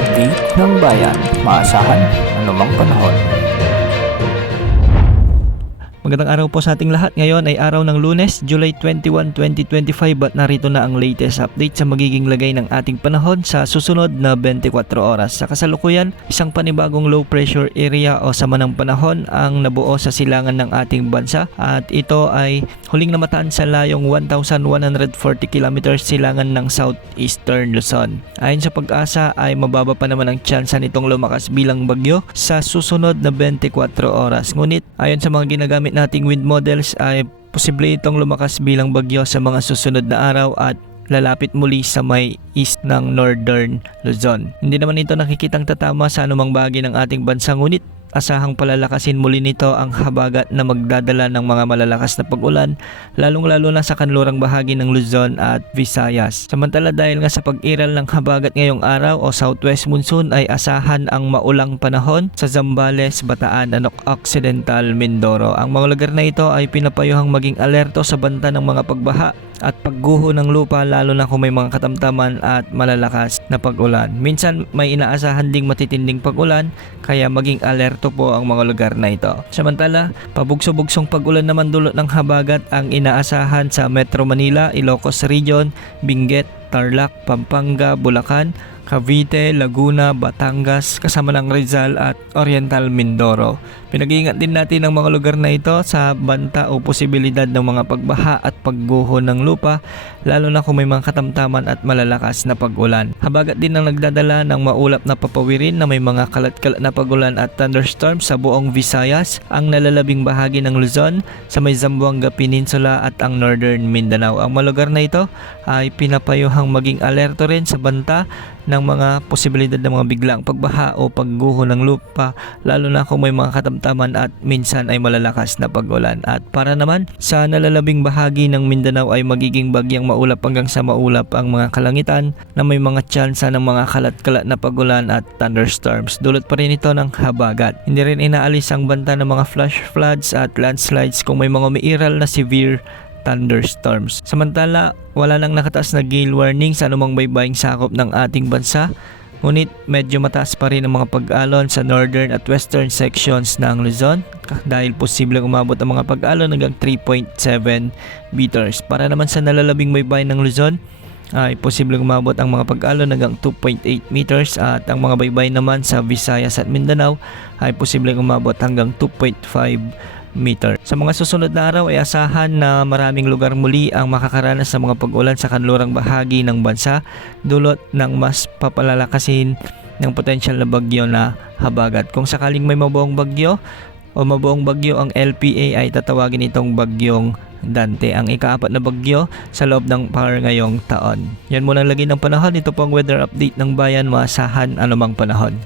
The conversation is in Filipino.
update ng bayan. Maasahan anumang panahon. Magandang araw po sa ating lahat. Ngayon ay araw ng Lunes, July 21, 2025 at narito na ang latest update sa magiging lagay ng ating panahon sa susunod na 24 oras. Sa kasalukuyan, isang panibagong low pressure area o sama ng panahon ang nabuo sa silangan ng ating bansa at ito ay huling namataan sa layong 1,140 kilometers silangan ng southeastern Luzon. Ayon sa pag-asa ay mababa pa naman ang tsansa nitong lumakas bilang bagyo sa susunod na 24 oras. Ngunit ayon sa mga ginagamit nating wind models ay posible itong lumakas bilang bagyo sa mga susunod na araw at lalapit muli sa may east ng northern Luzon. Hindi naman ito nakikitang tatama sa anumang bahagi ng ating bansa, ngunit asahang palalakasin muli nito ang habagat na magdadala ng mga malalakas na pag-ulan, lalong-lalo na sa kanlurang bahagi ng Luzon at Visayas. Samantala dahil nga sa pag-iral ng habagat ngayong araw o southwest monsoon ay asahan ang maulang panahon sa Zambales, Bataan, Anok Occidental, Mindoro. Ang mga lugar na ito ay pinapayuhang maging alerto sa banta ng mga pagbaha at pagguho ng lupa, lalo na kung may mga katamtaman at malalakas na pag-ulan. Minsan may inaasahan ding matitinding pag-ulan kaya maging alerto po ang mga lugar na ito. Samantala, pabugso-bugsong pag-ulan naman dulot ng habagat ang inaasahan sa Metro Manila, Ilocos Region, Benguet, Tarlac, Pampanga, Bulacan, Cavite, Laguna, Batangas, kasama ng Rizal at Oriental Mindoro. Pinag-iingat din natin ang mga lugar na ito sa banta o posibilidad ng mga pagbaha at pagguho ng lupa, lalo na kung may mga katamtaman at malalakas na pag-ulan. Habagat din ang nagdadala ng maulap na papawirin na may mga kalat-kalat na pag-ulan at thunderstorms sa buong Visayas, ang nalalabing bahagi ng Luzon, sa may Zamboanga Peninsula at ang Northern Mindanao. Ang mga lugar na ito ay pinapayuhang maging alerto rin sa banta ng mga posibilidad ng mga biglang pagbaha o pagguho ng lupa, lalo na kung may mga katamtaman at minsan ay malalakas na pag-ulan. At para naman sa nalalabing bahagi ng Mindanao ay magiging bagyang maulap hanggang sa maulap ang mga kalangitan na may mga tsansa ng mga kalat-kalat na pag-ulan at thunderstorms. Dulot pa rin ito ng habagat. Hindi rin inaalis ang banta ng mga flash floods at landslides kung may mga umiiral na severe thunderstorms. Samantala, wala nang nakataas na gale warning sa anumang baybaying sakop ng ating bansa, ngunit medyo mataas pa rin ang mga pag-alon sa northern at western sections ng Luzon dahil posibleng umabot ang mga pag-alon hanggang 3.7 meters. Para naman sa nalalabing baybayin ng Luzon ay posibleng umabot ang mga pag-alon hanggang 2.8 meters at ang mga baybayin naman sa Visayas at Mindanao ay posibleng umabot hanggang 2.5 meter. Sa mga susunod na araw ay asahan na maraming lugar muli ang makakaranas ng mga pag-ulan sa kanlurang bahagi ng bansa, dulot ng mas papalalakasin ng potensyal na bagyo na habagat. Kung sakaling may mabuong bagyo o mabuong bagyo, ang LPA ay tatawagin itong bagyong Dante, ang ika-4 na bagyo sa loob ng par ngayong taon. Yan muna ang lagi ng panahon. Ito po ang weather update ng bayan. Maasahan anumang panahon.